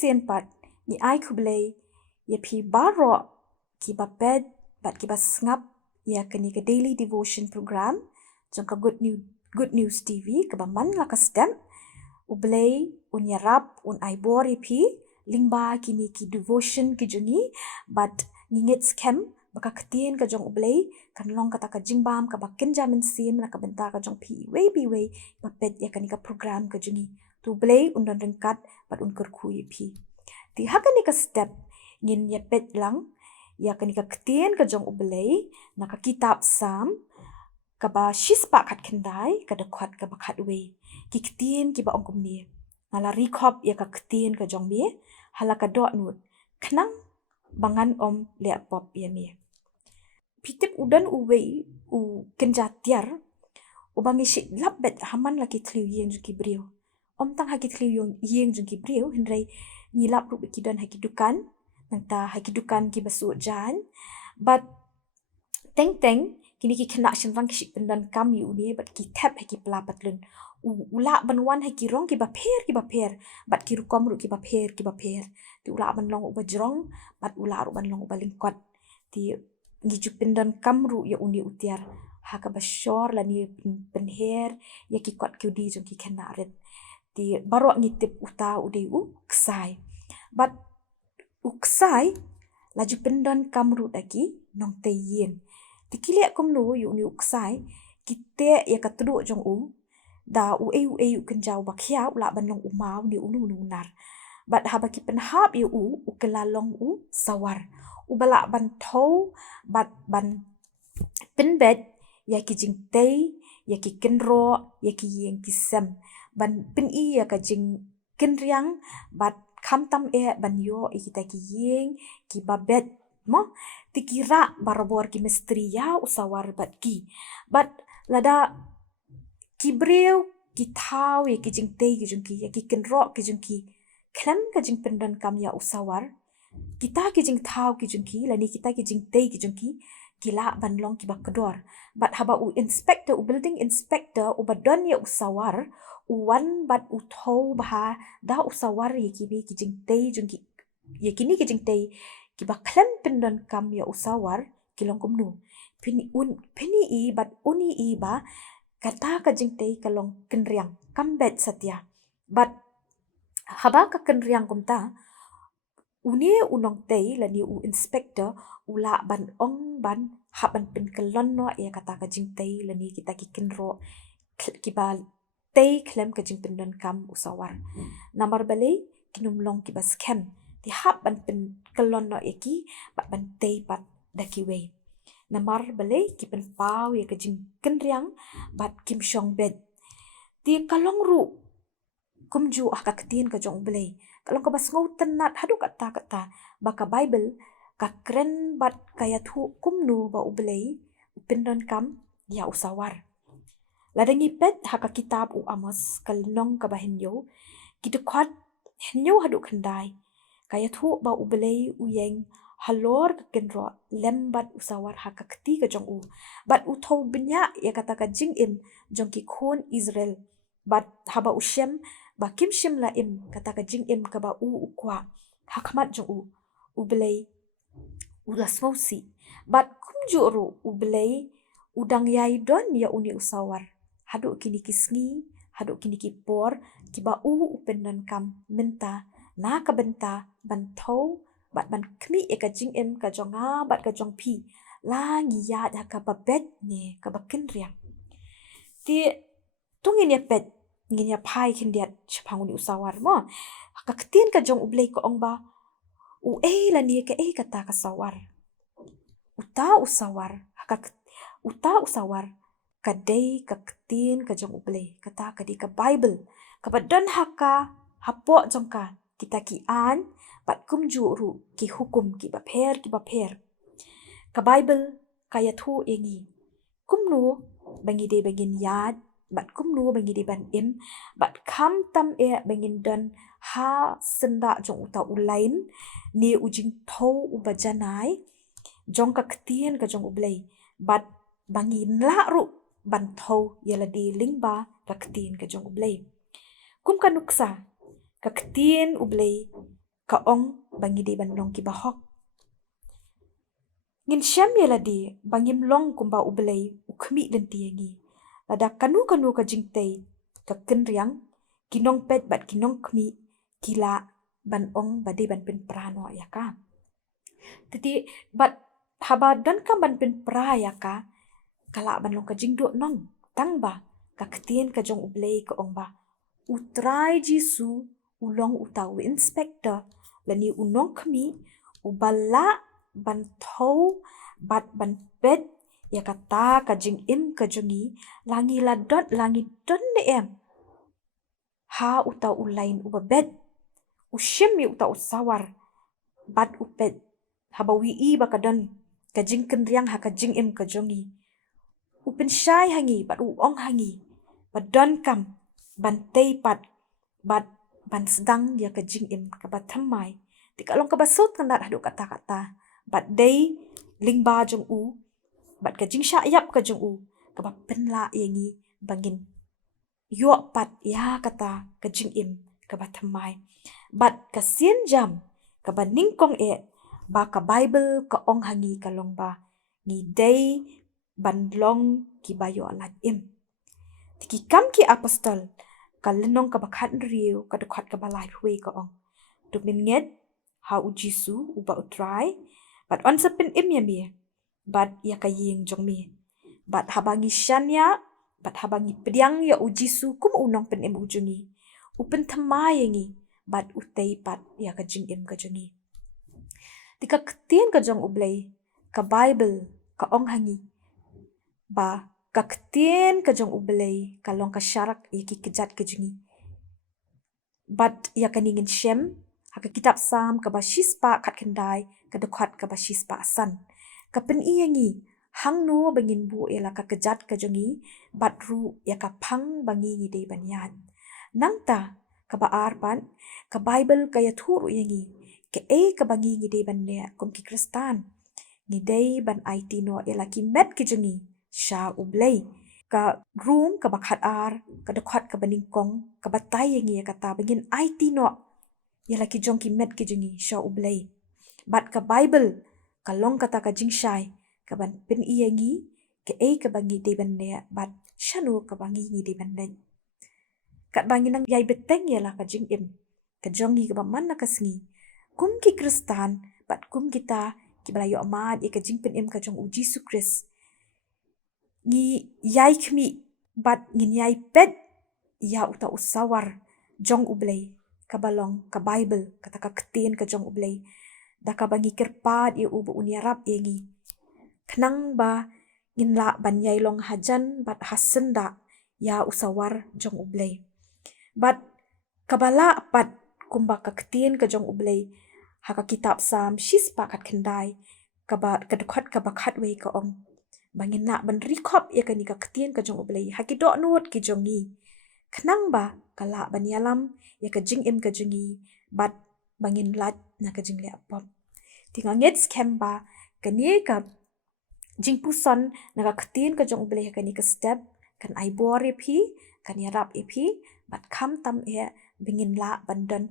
sen pat ni ai kublay ya pi baro ki ba ped bat ki ba ngap ya kani ka daily devotion program jong ka good news TV ka ba man la ka stem ublay un yarap un ai bori pi lingba kini ki devotion ki jungi bat ngingit scam baka ketien ka jong ublay kan long kata ka jingbam ka bakin jamin sim na ka benta ka jong pi way ba ped ya kani ka program ka jungi tu ublay un don rengkat bat un kerku pi ti hakani ka step ngin ya ped lang ya kani ka ketien ka jong ublay na ka kitab sam ka ba shispa kat kendai ka dekat ka bakat way ki ketien ki ba ongkum ni ngala recap ya ka ketien ka jong mi hala ka dot nut kenang bangan om le pop ya mi pitip udan uwei u kenjatiar ubangi shi labet haman laki tliu yeng juki brio om tang haki tliu yeng juki brio hendrai ngilap ru kidan haki dukan nanta haki dukan ki basu jan but teng kini ki kena shenrang ki pendan kam yu ni but ki tap haki pelapat lun ula banwan haki rong ki ba per but ki rukom ru ki ba per ti ula ban long uba jrong but ula ru ban long uba lingkot ti ngiju pendan kam ru ya uni utiar haka ba shor la ni penher ya ki kot ki udi jong ki kena ret ti baro ngitip uta udei ksai but uksai laju pendan kam ru daki nong te yen tikilia kum nu yu ni uksai kite ya katru jong da u kenjau bakhia ula banlong umau ni unu nar bat haba ki penhap yu ukelalong sawar ubala ban thau bat ban penbet ya ki jingtei ya ki kenro ya ki yeng ki sem ban peni ya ka jing kenriang bat kamtam ban yo kita ki yeng ki babet mo tikira barabor ki mistri ya usawar bat ki bat lada kibreu ki thau ya ki jingtei ki jungki ya ki kenro ki jungki klem ka jing pendan kam ya usawar kita ki jing thau ki jungki lani kita ki jingtei ki jungki kila banlong ki bakedor bat haba inspector building inspector badon ya usawar wan bat thau bah da usawar ya kini ki jingtei jungki ya kini ki jingtei ki klem pendan kam ya usawar kilong kumnu pini i bat uni i ba kata ka jingtei kalong kenriang kambet satya but haba ka kenriang kumta uni unong tei lani inspector ula ban ong ban haban pen kelon no ya kata ka jingtei lani kita ki kenro ki ba tei klem ka jing pendan kam usawar namar balei kinumlong ki ba scam ti haban pen kelon no eki ban tei pat daki wei namar balei ki pen pau ya ka jing kenriang bat kim shong bed ti kalong ru kumju ka ketien ka jong belei kalong ka bas ngau tenat hadu kata baka bible ka kren bat kaya thu kumnu ba ubelei pendan kam ya usawar ladangi pet haka kitab amos kalnong ka bahenyo kidekat henyo hadu kendai kaya thu ba ubelei uyeng halor kenro lembat usawar haka keti ka jong bat uthau benya ya kata ka jing jong ki khun Israel bat haba ushem ba kim shem la kata ka jing ka ba ukwa hakmat jong ubelei ulas mosi bat kumju ru ubelei udang yai don ya uni usawar hadu kini kisngi hadu kini ki por ki ba upendan kam menta na ka benta ban thau bat ban kmi ka jing ka jonga bat ka jong pi la ngiya da ka babet ne ka bakin riang ti tungin ya pet ngin ya pai kindiat chapang uni usawar mo ka ketien ka jong ublei ko ong ba la ni ka kata ka sawar uta usawar uta usawar kadai ka ketien ka jong ublei kata ka di ka bible ka badan haka hapo jongka kita ki an bat kumju ru ki hukum ki ba pher ka bible kaya thu engi kumnu bangi de bangin yad bat kumnu bangi de ban bat kam tam bangin dan ha senda jong uta ulain ni ujing thau ubajanai jong ka ketien ka jong ublei bat bangin la ru ban thau yala di lingba ka ketien ka jong ublei kum ka nuksa ka ketien ublei kaong bangi day banlong ki bahok. Ngin syam ya ladi bangim long kumba ubelay ukmi dan tiyangi. Lada kanu ka jingtay ka kenriang kinong pet bat kinong kmi kila ban ong badai ban pen prano ya ka. Tadi bat haba dan ka ban pen pra ya ka kala ban long ka jingdo nong tang ba ka ketien ka jong ubelay ka ong ba. Utrai jisu ulong utawi inspektor lani unong kmi ubala ban thau bat ban pet ya kata ka jing im ka jongi langi langi don ne em ha uta ulain ubabet ushim mi uta usawar bat upet haba wi bakadan ka jing kenriang ha ka jing im ka jongi upen syai hangi bat uong hangi badon kam ban tei pat bat ban sedang ya ka jing im ka bat thamai tikalong ka basut kan dat hadu kata bat dei lingba jong u bat ka jing syayap ka jong u ka ba penla yangi bangin yo pat ya kata ka jing im ka ba thamai bat ka sien jam ka ba ningkong ba ka bible ka ong hangi ka long ba ngi dei ban long ki bayo alat im tiki kam ki apostol ka lenong ka bakhat riu ka dekhat ka balai hui ka ong dumin nget ha u jisu uba utrai bat on sepin im ya mi bat ya ka ying jong mi bat habangi syanya bat habangi pediang ya u jisu kum unong pen im ujungi upen thamai yangi bat utei pat ya ka jing im ka jongi tika ketien ka jong ublay ka bible ka ong hangi ba ka ketien ka jong ublay ka long ka syarak ya ki kejat ka jongi bat ya ka ningin syem ha ka kitab sam ka ba shispa kat kendai ka dekhat ka ba shispa asan ka pen yangi hang nu bangin bu ela ka kejat ka jongi bat ru ya ka phang bangi ngi dei banyan nangta ka ba arpan ka bible ka ya thuru yangi ke ka bangi ngi dei ban ne kom ki kristan ngi dei ban it no ela ki met ki jongi sha ublay ka room ka bakhat ar ka dekhat ka baning kong ka batai yangi ya kata bangin it no ela ki jong ki met ki jongi sha ublay bat ka bible ka long kata ka jing shai ka ban pen yangi ke ka bangi dei ban ne bat shanu ka bangi ngi dei ban ne kat bangi nang yai beteng ya la ka jing im ka jongi ka ba man na ka sngi kum ki kristan bat kum kita ki balayo amat ya ka jing pen im ka jong u jisu kris ngi yai kmi bat ngin yai pet ya uta usawar jong ublay ka balong ka bible kata ka ketien ka jong ublay da ka bangi kerpat ya ubu uniarap yangi kenang ba ngin la ban yai long hajan bat hasen da ya usawar jong ublay bat kabala pat kumba ka ketien ka jong ublay ha ka kitab sam shispa kat kendai ka ba ka dekhat ka bakhat wei ka ong bangin na ban rikop ya ka ni ka ketien ka jong ublay ha ki dok nut ki jongi kenang ba kala ban yalam ya ka jing im ka jongi bat bangin lat na ka jing le apop tinga nget scam ba ka ni ka jing puson na ka ketien ka jong ublay ka ni ka step kan ai bor phi kan ya rap phi bat kham tam bingin la bandan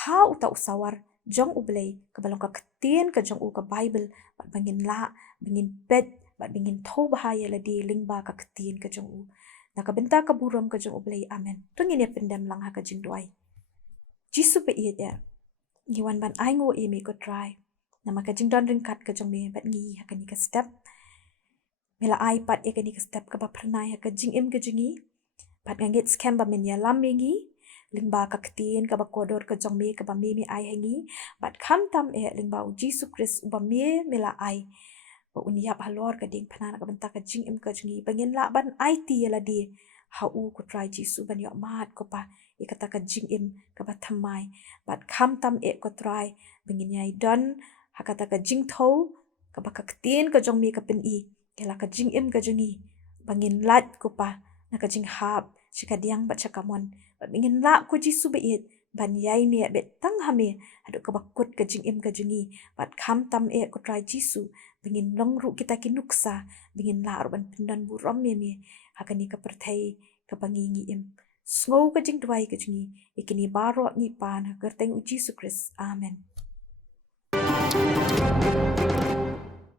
ha uta usawar jong ublay ka balong ka ketien ka jong u ka bible bat bangin la bingin pet bat bingin thau bahaya la di lingba ka ketien ka jong u na ka benta ka buram ka jong ublay amen tungin ya pendam lang ha ka jing doai jisu pe ya ngiwan ban ai ngo mi ko try nama ka jing don ringkat ka jong me bat ngi ha ka ni ka step mela ai pat ya ka ni ka step ka ba pranai ha ka jing im ka jingi bat ngit scam ba men ya lam ngi lingba ka ketien ka ba kodor ka jong me ka ba me ai hangi bat kham tam lingba u jisu kris ba me mela ai ba uniap halor ka ding phana ka benta ka jing im ka jingi bangin la ban it la di ha u ko try jisu ban yo mat ko pa kata ka jing im ka ba thamai bat kham tam ko try bangin yai don ha kata ka jing tho ka ba ka ketien ka jong me ka pen kela ka jing im ka jingi bangin lat ko pa na ka jing hap shika diang bat chakamon bat bangin la ko jisu be ban yai ne bet tang hame adu ka bakut ka jing im ka jingi bat kham tam ko try jisu bingin long ru kita ki nuksa bingin la ban pindan buram me hakani ka perthai ka bangi im sngau ka jing dwai ka jingi ikini baro ni pan ka teng u jisu kris amen